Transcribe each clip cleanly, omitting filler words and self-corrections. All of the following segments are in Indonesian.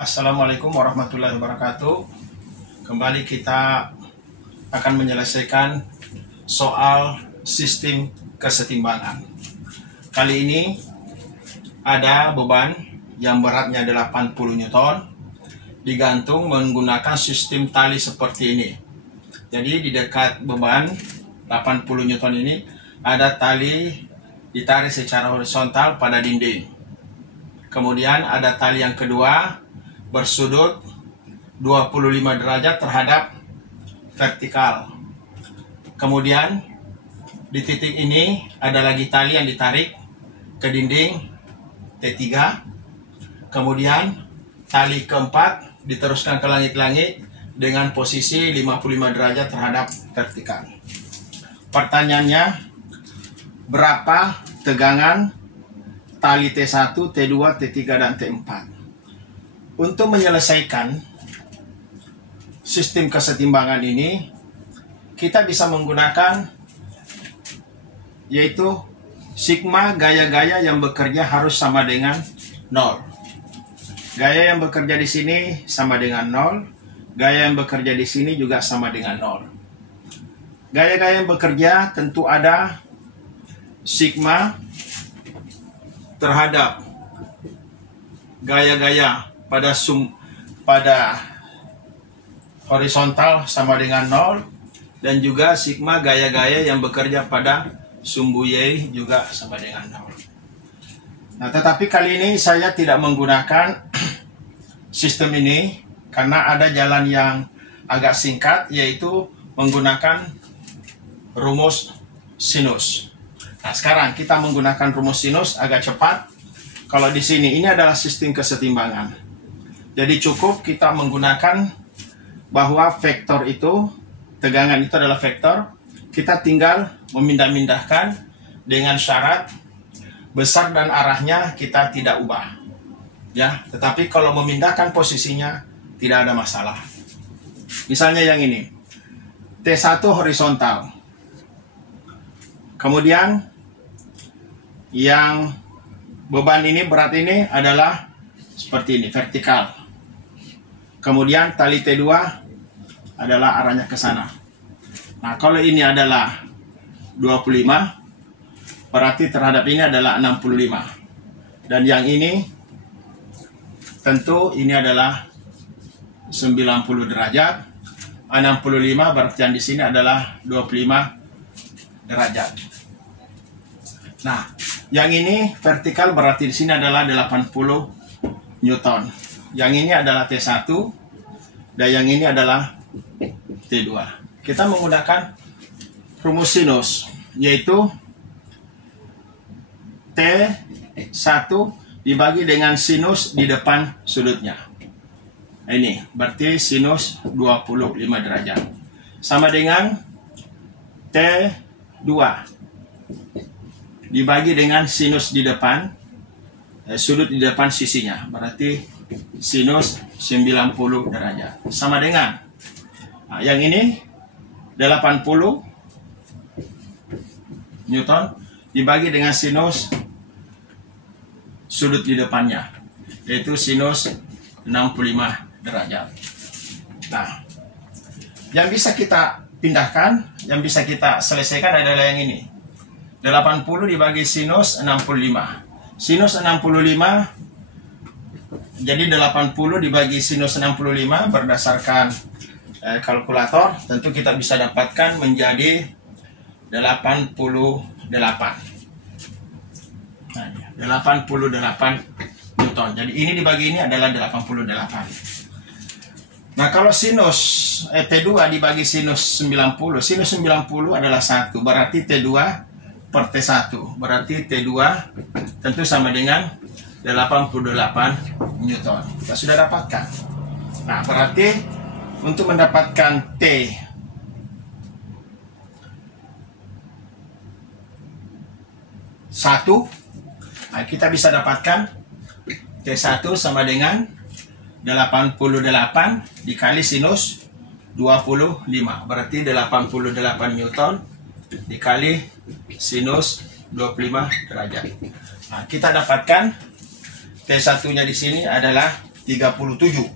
Assalamualaikum warahmatullahi wabarakatuh. Kembali kita akan menyelesaikan soal sistem kesetimbangan. Kali ini ada beban yang beratnya 80 Newton digantung menggunakan sistem tali seperti ini. Jadi di dekat beban 80 Newton ini ada tali ditarik secara horizontal pada dinding. Kemudian ada tali yang kedua bersudut 25 derajat terhadap vertikal. Kemudian di titik ini ada lagi tali yang ditarik ke dinding T3. Kemudian tali keempat diteruskan ke langit-langit dengan posisi 55 derajat terhadap vertikal. Pertanyaannya, berapa tegangan tali T1, T2, T3, dan T4? Untuk menyelesaikan sistem kesetimbangan ini, kita bisa menggunakan yaitu sigma gaya-gaya yang bekerja harus sama dengan 0. Gaya yang bekerja di sini sama dengan 0. Gaya yang bekerja di sini juga sama dengan 0. Gaya-gaya yang bekerja tentu ada sigma terhadap gaya-gaya pada horizontal sama dengan 0, dan juga sigma gaya-gaya yang bekerja pada sumbu Y juga sama dengan 0. Nah, tetapi kali ini saya tidak menggunakan sistem ini karena ada jalan yang agak singkat, yaitu menggunakan rumus sinus. Nah, sekarang kita menggunakan rumus sinus agak cepat. Kalau di sini ini adalah sistem kesetimbangan. Jadi cukup kita menggunakan bahwa vektor itu, tegangan itu adalah vektor. Kita tinggal memindah-mindahkan dengan syarat besar dan arahnya kita tidak ubah. Ya, tetapi kalau memindahkan posisinya tidak ada masalah. Misalnya yang ini. T1 horizontal. Kemudian yang beban ini, berat ini adalah seperti ini, vertikal. Kemudian tali T2 adalah arahnya ke sana. Nah, kalau ini adalah 25, berarti terhadap ini adalah 65. Dan yang ini, tentu ini adalah 90 derajat. 65 berarti yang di sini adalah 25 derajat. Nah, yang ini vertikal berarti di sini adalah 80 Newton. Yang ini adalah T1 dan yang ini adalah T2. Kita menggunakan rumus sinus, yaitu T1 dibagi dengan sinus di depan sudutnya. Nah, ini berarti sinus 25 derajat. Sama dengan T2 dibagi dengan sinus di depan sudut di depan sisinya, berarti sinus 90 derajat. Sama dengan yang ini 80 Newton dibagi dengan sinus sudut di depannya, yaitu sinus 65 derajat. Nah, yang bisa kita pindahkan, yang bisa kita selesaikan adalah yang ini. 80 dibagi sinus 65. Sinus 65, jadi 80 dibagi sinus 65 berdasarkan kalkulator, tentu kita bisa dapatkan menjadi 88. Nah, 88 Newton. Jadi ini dibagi ini adalah 88. Nah, kalau sinus T2 dibagi sinus 90, sinus 90 adalah 1, berarti T2 per T1, berarti T2 tentu sama dengan 88 Newton. Kita sudah dapatkan. Nah, berarti untuk mendapatkan T1, nah, kita bisa dapatkan T1 sama dengan 88 dikali sinus 25. Berarti 88 Newton dikali sinus 25 derajat. Nah, kita dapatkan T1-nya di sini adalah 37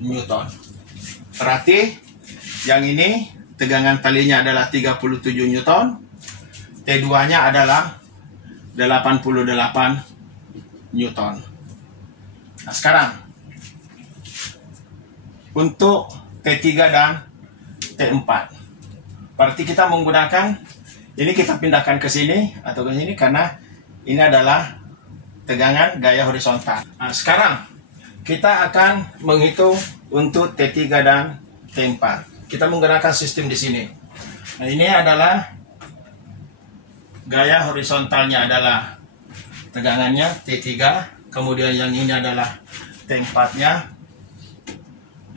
Newton. Berarti yang ini tegangan talinya adalah 37 Newton, T2-nya adalah 88 Newton. Nah, sekarang untuk T3 dan T4. Berarti kita menggunakan ini, kita pindahkan ke sini atau ke sini karena ini adalah tegangan gaya horizontal. Nah, sekarang kita akan menghitung untuk T3 dan T4. Kita menggunakan sistem di sini. Nah, ini adalah gaya horizontalnya adalah tegangannya T3, kemudian yang ini adalah T4-nya.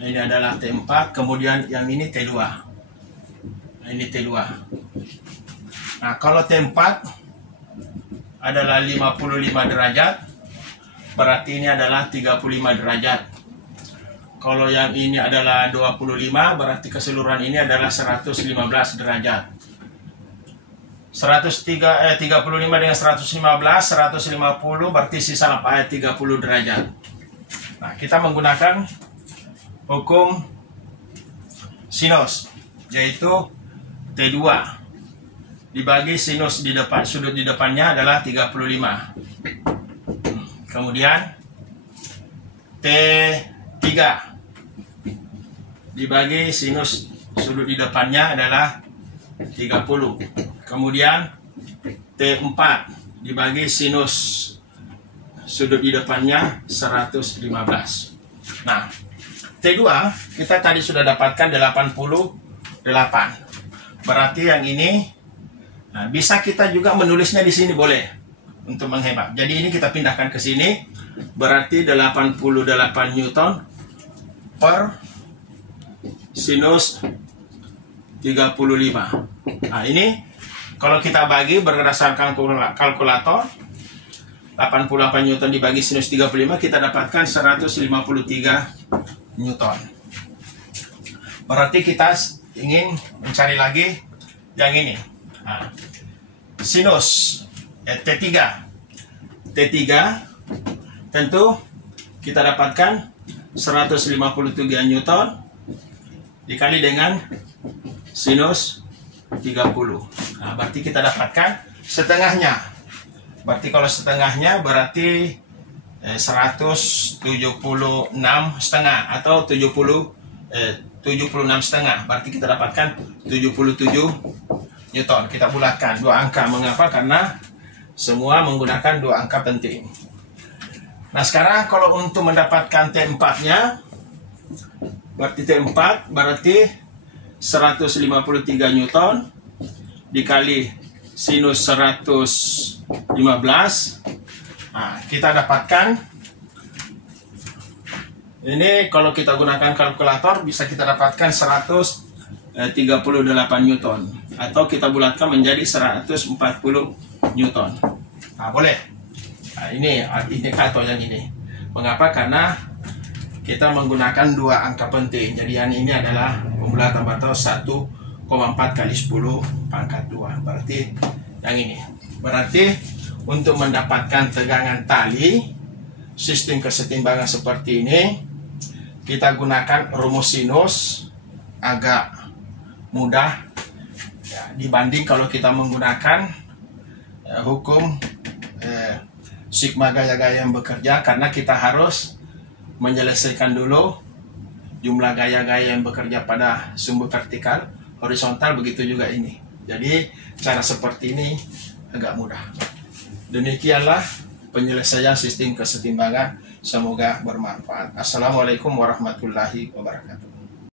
Ini adalah T4, kemudian yang ini T2. Nah, ini T2. Nah, kalau T4 adalah 55 derajat, berarti ini adalah 35 derajat. Kalau yang ini adalah 25, berarti keseluruhan ini adalah 115 derajat. 35 dengan 115, 150 berarti sisa 30 derajat. Nah, kita menggunakan hukum sinus, yaitu T2 dibagi sinus di depan, sudut di depannya adalah 35. Kemudian T3 dibagi sinus sudut di depannya adalah 30. Kemudian T4 dibagi sinus sudut di depannya 115. Nah, T2 kita tadi sudah dapatkan 88. Berarti yang ini, nah, bisa kita juga menulisnya di sini, boleh, untuk menghemat. Jadi ini kita pindahkan ke sini, berarti 88 Newton per sinus 35. Nah, ini kalau kita bagi berdasarkan kalkulator, 88 Newton dibagi sinus 35, kita dapatkan 153 Newton. Berarti kita ingin mencari lagi yang ini. Nah, sinus T3 tentu kita dapatkan 153 Newton dikali dengan sinus 30. Nah, berarti kita dapatkan setengahnya. Berarti kalau setengahnya berarti 176 setengah atau 76 setengah. Berarti kita dapatkan 77 Newton. Kita bulatkan dua angka. Mengapa? Karena semua menggunakan dua angka penting. Nah, sekarang kalau untuk mendapatkan T4-nya, berarti T4 berarti 153 Newton dikali sinus 115. Nah, kita dapatkan ini, kalau kita gunakan kalkulator bisa kita dapatkan 138 Newton, atau kita bulatkan menjadi 140 Newton. Nah, boleh. Nah, ini indikator yang ini. Mengapa? Karena kita menggunakan dua angka penting. Jadi yang ini adalah pembulatan atau 1,4 kali 10 pangkat 2. Berarti yang ini. Berarti untuk mendapatkan tegangan tali sistem kesetimbangan seperti ini, kita gunakan rumus sinus, agak mudah ya, dibanding kalau kita menggunakan hukum sigma gaya-gaya yang bekerja, karena kita harus menyelesaikan dulu jumlah gaya-gaya yang bekerja pada sumbu vertikal, horizontal, begitu juga ini. Jadi cara seperti ini agak mudah. Demikianlah penyelesaian sistem kesetimbangan. Semoga bermanfaat. Assalamualaikum warahmatullahi wabarakatuh.